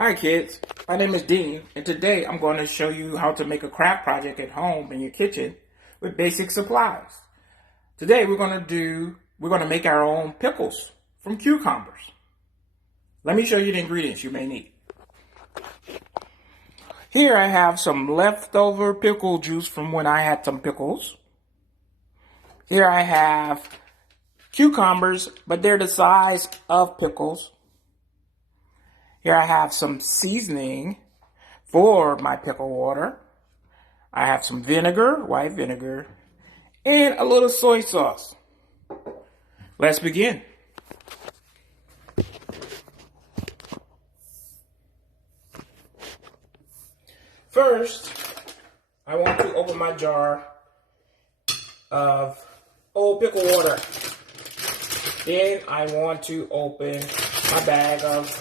Hi kids, my name is Dean, and today I'm going to show you how to make a craft project at home in your kitchen with basic supplies. Today we're going to make our own pickles from cucumbers. Let me show you the ingredients you may need. Here I have some leftover pickle juice from when I had some pickles. Here I have cucumbers, but they're the size of pickles. Here I have some seasoning for my pickle water. I have some vinegar, white vinegar, and a little soy sauce. Let's begin. First, I want to open my jar of old pickle water. Then I want to open my bag of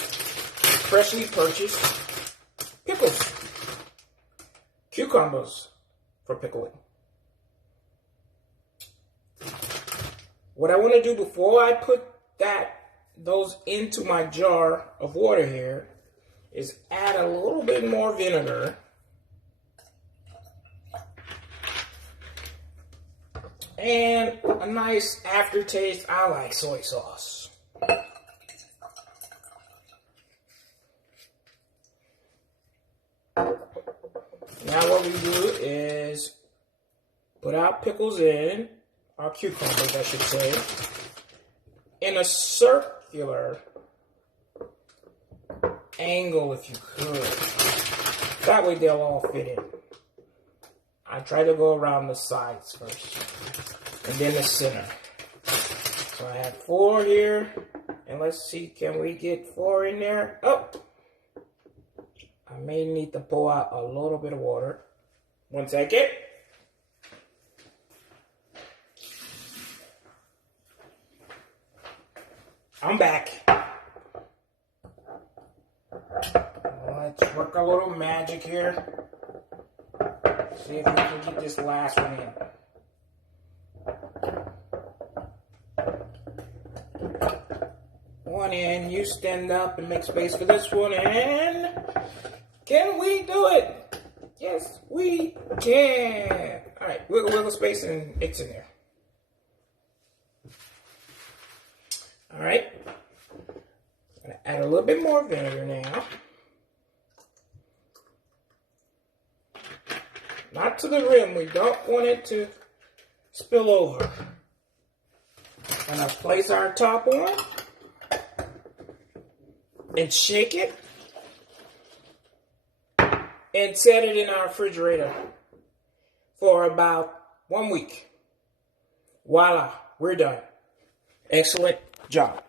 freshly purchased pickles, cucumbers for pickling. What I want to do before I put those into my jar of water here is add a little bit more vinegar and a nice aftertaste. I like soy sauce. Now what we do is put our pickles in, our cucumbers I should say, in a circular angle if you could. That way they'll all fit in. I try to go around the sides first and then the center. So I have 4 here, and let's see, can we get 4 in there? Oh! I may need to pour out a little bit of water. 1 second. I'm back. Let's work a little magic here. See if we can get this last one in. One in. You stand up and make space for this one, and can we do it? Yes, we can. All right, wiggle space, and it's in there. All right. I'm gonna add a little bit more vinegar now. Not to the rim. We don't want it to spill over. I'm gonna place our top on and shake it. And set it in our refrigerator for about 1 week. Voila, we're done. Excellent job.